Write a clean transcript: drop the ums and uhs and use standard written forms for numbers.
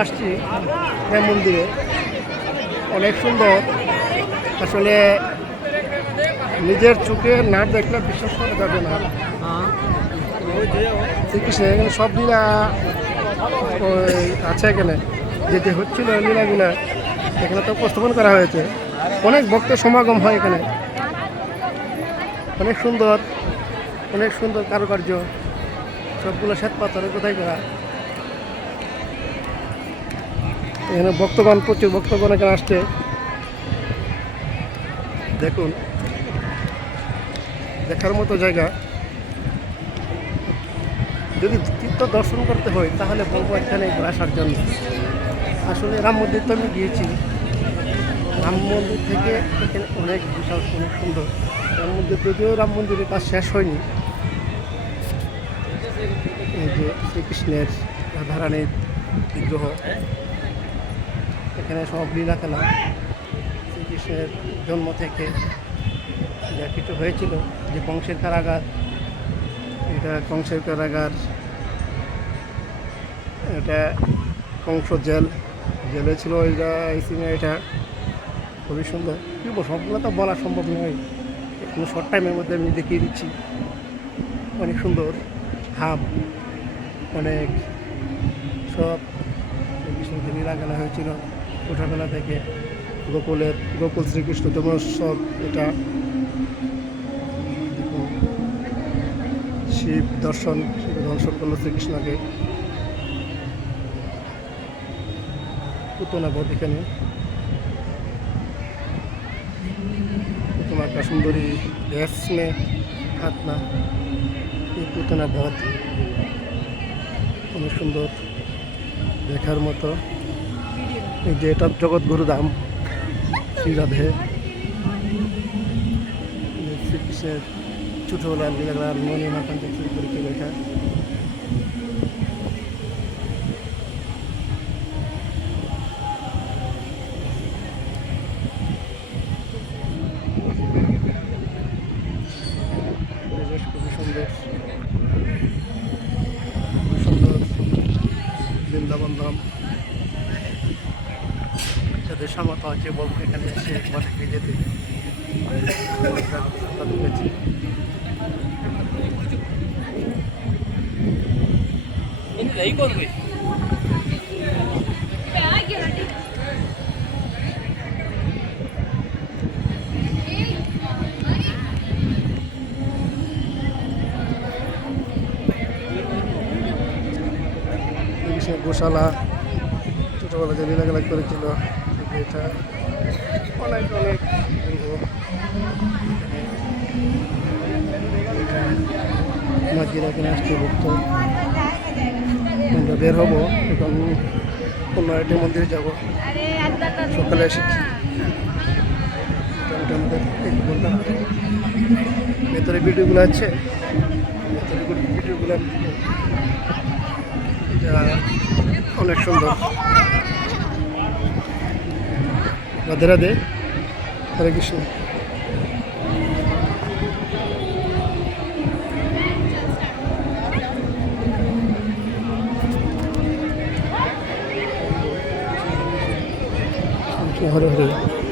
আসছি প্রেম মন্দিরে, অনেক সুন্দর। আসলে নিজের চোখে না দেখলে বিশ্বাস করা যাবে না। শ্রীকৃষ্ণ এখানে সব লীলা ওই আছে, এখানে যেতে হচ্ছিল লীলাগুলা এখানে তো উপস্থাপন করা হয়েছে। অনেক ভক্তের সমাগম হয় এখানে। অনেক সুন্দর, অনেক সুন্দর কারুকার্য, সবগুলো শ্বেত পাথরে কোথায় করা। এখানে ভক্তগণ, প্রচুর ভক্তগণ এখানে আসছে। দেখুন, দেখার মতো জায়গা। যদি তীর্থ দর্শন করতে হয় তাহলে বলবো এখানে আসার জন্য। আসলে রাম মন্দির তো আমি গিয়েছি, রাম মন্দির থেকে এখানে অনেক বিশাল, অনেক সুন্দর। রাম মন্দির, যদিও রাম মন্দিরের কাজ শেষ হয়নি। এই যে শ্রীকৃষ্ণের রাধারানীর বিগ্রহ, এখানে সব লীলা খেলা শ্রীকৃষ্ণের জন্ম থেকে যা কিছু হয়েছিল, যে কংসের কারাগার, এটা কংসের কারাগার, এটা কংস জেলে ছিল এটা, এই সিনেমা। এটা খুবই সুন্দর। কী বলবো, সবগুলো তো বলা সম্ভব নয়, কোনো শর্ট টাইমের মধ্যে আমি দেখিয়ে দিচ্ছি। অনেক সুন্দর হাব, অনেক সব কৃষ্ণকে লীলা খেলা হয়েছিল ছোটোবেলা থেকে। গোকুল শ্রীকৃষ্ণ জন্মোৎসব এটা। শিব দর্শন করলো শ্রীকৃষ্ণকে। পুতনা বধ, এখানে পুতনা का সুন্দরী ড্রেস में খাতনা, এই পুতনা বধ অনেক সুন্দর, দেখার মতো। এই যে এটা জগৎগুরু ধাম শ্রী রাধে, শ্রীকৃষ্ণের ছোটোবেলার লীলার মনে মাখান থেকে শুরু করেছে এটা। খুবই সুন্দর, খুবই সুন্দর বৃন্দাবন ধাম। যাদের সামর্থ্য আছে বলবো এখানে এসে একবার থেকে যেতে। গোশালা ছোটোবেলা যে লীলাখেলা করেছিল এটা, অনেক অনেক মাঝিরা এখানে আসছে ভক্ত। আমরা বের হবো এখন, অন্য একটা মন্দিরে যাবো। সকালে এসেছি, মোটামুটি আমাদের 1 ঘন্টা। ভেতরে ভিডিওগুলো আছে, ভেতরে ভিডিওগুলো অনেক সুন্দর। রাধে রাধে, হরে কৃষ্ণ। হরে হরে।